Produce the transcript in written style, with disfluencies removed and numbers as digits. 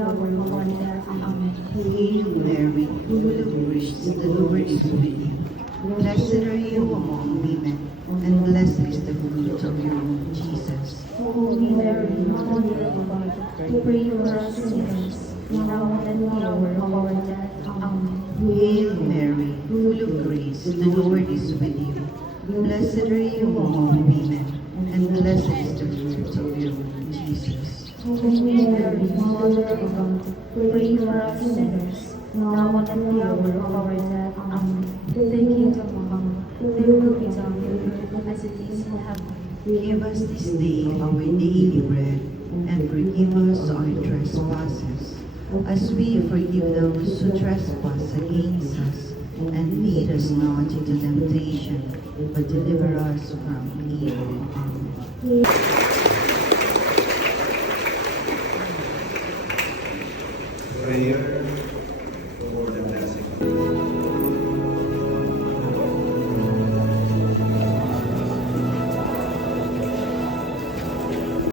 hour of our death. Amen. Hail Mary, full of grace, the Lord is with you. Blessed are you among women, and blessed is the fruit of your womb, Jesus. Holy Mary, Mother of God, pray for us sinners, now and at the hour of our death. Amen. Hail Mary, full of grace, the Lord is with you. Blessed are you among women, and blessed is the fruit of your womb, Jesus. Holy Mary, Mother of God, pray for us sinners, now and at the hour of our death. Amen. Thy kingdom come, thy will be done on earth as it is in heaven. Give us this day our daily bread, and forgive us our trespasses, as we forgive those who trespass against us. And lead us not into temptation, but deliver us from evil. Amen. Prayer